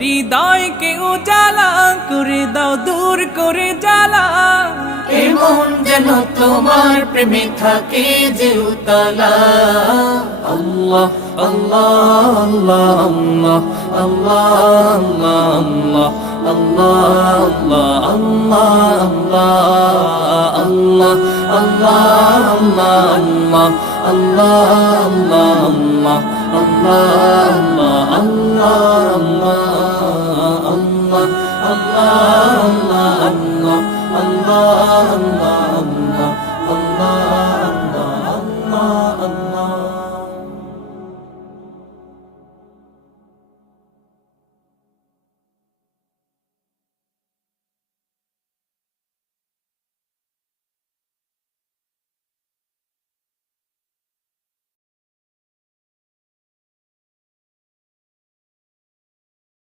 হৃদয়কে উজালা করে দাও, দূর করে জ্বালা। এমন যেন তোমার প্রেমে থাকে যে উতলা। আল্লাহ আল্লাহ আল্লাহ আল্লাহ আল্লাহ আল্লাহ আল্লাহ আল্লাহ আল্লাহ আল্লাহ আল্লাহ আল্লাহ আল্লাহ আল্লাহ আল্লাহ আল্লাহ আল্লাহ আল্লাহ আল্লাহ